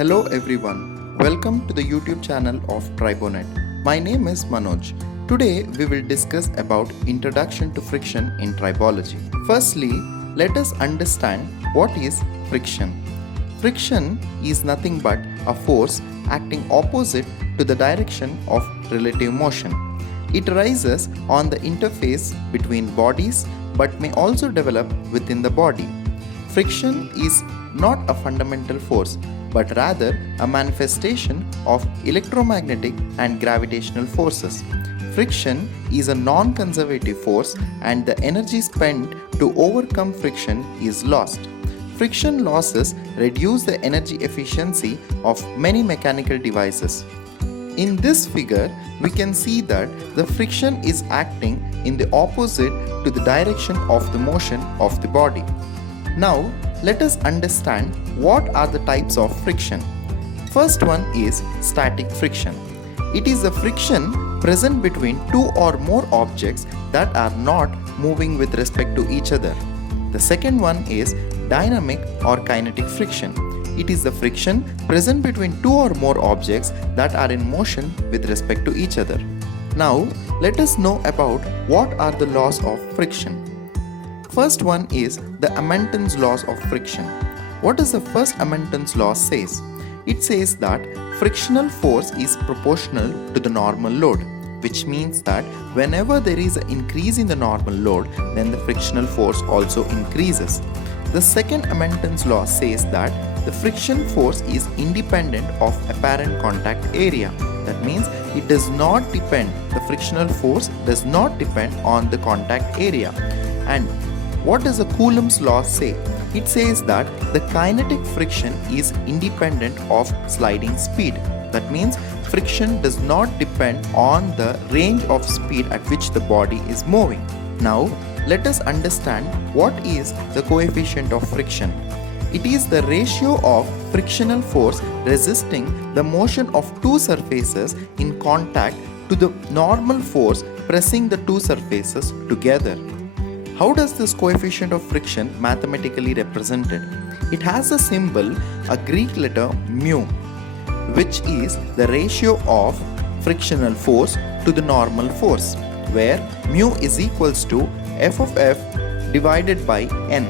Hello everyone, welcome to the YouTube channel of Tribonet. My name is Manoj. Today we will discuss about introduction to friction in tribology. Firstly, let us understand what is friction. Friction is nothing but a force acting opposite to the direction of relative motion. It arises on the interface between bodies but may also develop within the body. Friction is not a fundamental force but rather a manifestation of electromagnetic and gravitational forces. Friction is a non-conservative force and the energy spent to overcome friction is lost. Friction losses reduce the energy efficiency of many mechanical devices. In this figure, we can see that the friction is acting in the opposite to the direction of the motion of the body. Now, let us understand what are the types of friction. First one is static friction. It is the friction present between two or more objects that are not moving with respect to each other. The second one is dynamic or kinetic friction. It is the friction present between two or more objects that are in motion with respect to each other. Now, let us know about what are the laws of friction. First one is the Amundsen's laws of friction. What does the first Amundsen's law says? It says that frictional force is proportional to the normal load, which means that whenever there is an increase in the normal load, then the frictional force also increases. The second Amundsen's law says that the friction force is independent of apparent contact area. That means it does not depend, the frictional force does not depend on the contact area. And what does the Coulomb's law say? It says that the kinetic friction is independent of sliding speed. That means friction does not depend on the range of speed at which the body is moving. Now, let us understand what is the coefficient of friction. It is the ratio of frictional force resisting the motion of two surfaces in contact to the normal force pressing the two surfaces together. How does this coefficient of friction mathematically represented? It has a symbol, a Greek letter mu, which is the ratio of frictional force to the normal force, where mu is equals to f of f divided by n,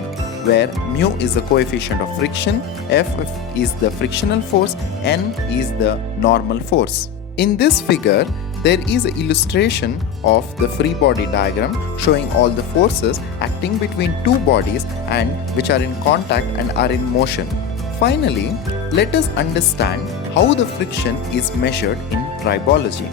where mu is the coefficient of friction, f is the frictional force, n is the normal force. In this figure, there is an illustration of the free body diagram showing all the forces acting between two bodies and which are in contact and are in motion. Finally, let us understand how the friction is measured in tribology.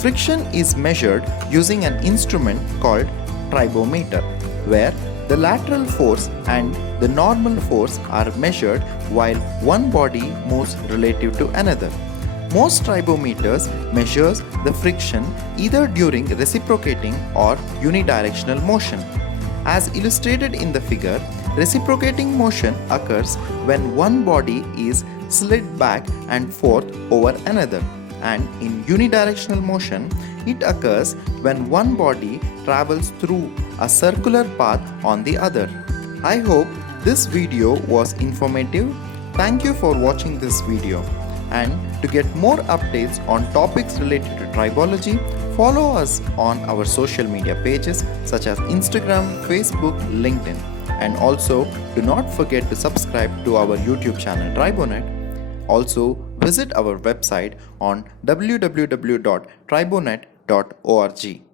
Friction is measured using an instrument called tribometer, where the lateral force and the normal force are measured while one body moves relative to another. Most tribometers measures the friction either during reciprocating or unidirectional motion. As illustrated in the figure, reciprocating motion occurs when one body is slid back and forth over another, and in unidirectional motion, it occurs when one body travels through a circular path on the other. I hope this video was informative. Thank you for watching this video. And to get more updates on topics related to tribology, follow us on our social media pages such as Instagram, Facebook, LinkedIn. And also, do not forget to subscribe to our YouTube channel Tribonet. Also, visit our website on www.tribonet.org.